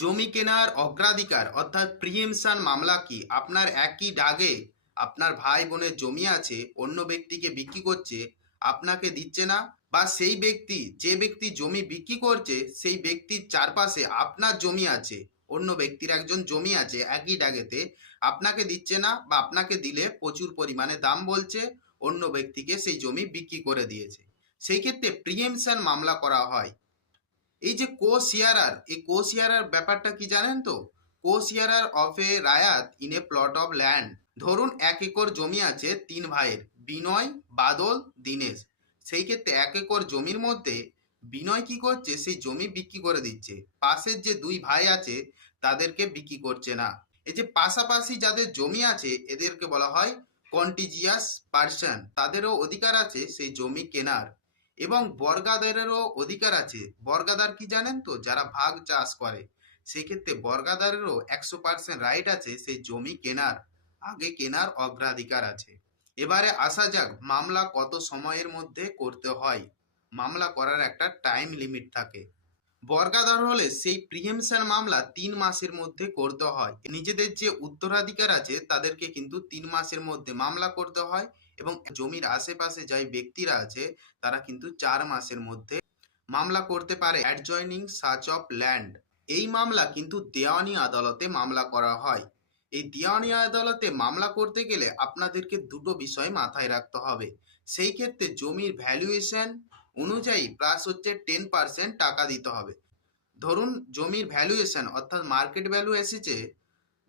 জমি কেনার অগ্রাধিকার, অর্থাৎ প্রিএমশন মামলা কি? আপনার একই ডাগে আপনার ভাই বোনের জমি আছে, অন্য ব্যক্তিকে বিক্রি করছে, আপনাকে দিচ্ছে না, বা সেই ব্যক্তি, যে ব্যক্তি জমি বিক্রি করছে, সেই ব্যক্তির চারপাশে আপনার জমি আছে, অন্য ব্যক্তির একজন জমি আছে, একই ডাগেতে আপনাকে দিচ্ছে না, বা আপনাকে দিলে প্রচুর পরিমাণে দাম বলছে, অন্য ব্যক্তিকে সেই জমি বিক্রি করে দিয়েছে। সেই ক্ষেত্রে প্রিএমশন মামলা করা হয়। এই যে কো শেয়ারার এই কো শেয়ারার ব্যাপারটা কি জানেন তো? Co sharer of a raiyat in a plot of land ধরুন এক একর জমি আছে তিন ভাইয়ের, বিনয়, বাদল, দীনেশ। সেই ক্ষেত্রে এক একর জমির মধ্যে বিনয় কি করছে? সেই জমি বিক্রি করে দিচ্ছে। পাশের যে দুই ভাই আছে, তাদেরকে বিক্রি করছে না। এই যে পাশাপাশি যাদের জমি আছে, এদেরকে বলা হয় কন্টিজিয়াস পার্সন তাদেরও অধিকার আছে সেই জমি কেনার। এবং বর্গাদারেরও অধিকার আছে। বর্গাদার কি জানেন তো? যারা ভাগ চাষ করে। সেক্ষেত্রে বর্গাদারেরও একশো পার্সেন্ট রাইট আছে সেই জমি কেনার। আগে কেনার অগ্রাধিকার আছে। এবারে আসা যাক, মামলা কত সময়ের মধ্যে করতে হয়? মামলা করার একটা টাইম লিমিট থাকে। বর্গাদার হলে সেই প্রিহেমশন মামলা তিন মাসের মধ্যে করতে হয়। নিজেদের যে উত্তরাধিকার আছে, তাদেরকে কিন্তু তিন মাসের মধ্যে মামলা করতে হয় এবং জমির আশেপাশে যাই ব্যক্তিরা আছে, তারা কিন্তু চার মাসের মধ্যে মামলা করতে পারে। Adjoining search of land. এই মামলা কিন্তু দেওয়ানি আদালতে মামলা করা হয়। এই দেওয়ানি আদালতে মামলা করতে গেলে আপনাদেরকে দুটো বিষয় মাথায় রাখতে হবে। সেই ক্ষেত্রে জমির ভ্যালুয়েশন অনুযায়ী প্লাস হচ্ছে টেন পার্সেন্ট টাকা দিতে হবে। ধরুন জমির ভ্যালুয়েশন অর্থাৎ মার্কেট ভ্যালু এসেছে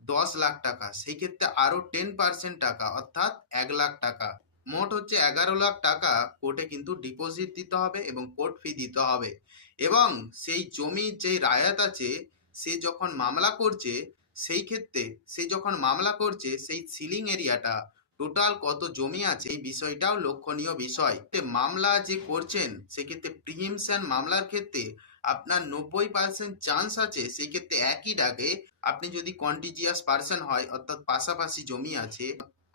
দশ লাখ টাকা সেই ক্ষেত্রে আরও টেন পার্সেন্ট টাকা অর্থাৎ এক লাখ টাকা। মোট হচ্ছে এগারো লাখ টাকা কোর্টে কিন্তু ডিপোজিট দিতে হবে এবং কোর্ট ফি দিতে হবে। এবং সেই জমির যে রায়াত আছে, সে যখন মামলা করছে, সেই ক্ষেত্রে, সে যখন মামলা করছে, সেই সিলিং এরিয়াটা টোটাল কত জমি আছে এই বিষয়টাও লক্ষণীয় বিষয়। মামলা যে করছেন, সেক্ষেত্রে প্রিহিমশন মামলার ক্ষেত্রে আপনার নব্বই পার্সেন্ট চান্স আছে সেই ক্ষেত্রে একই ডাকে আপনি যদি কন্টিজিয়াস পার্সন হয়, অর্থাৎ পাশাপাশি জমি আছে,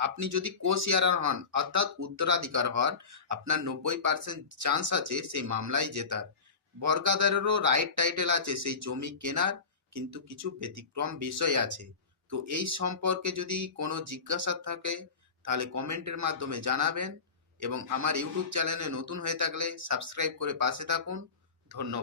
আপনি যদি কো শেয়ারার হন, অর্থাৎ উত্তরাধিকার হন, আপনার নব্বই পার্সেন্ট চান্স আছে সেই মামলায় জেতার। বর্গাদারেরও রাইট টাইটেল আছে সেই জমি কেনার, কিন্তু কিছু ব্যতিক্রম বিষয় আছে। তো এই সম্পর্কে যদি কোনো জিজ্ঞাসা থাকে তাহলে কমেন্টের মাধ্যমে জানাবেন এবং আমার ইউটিউব চ্যানেলে নতুন হয়ে থাকলে সাবস্ক্রাইব করে পাশে থাকুন। ধন্যবাদ।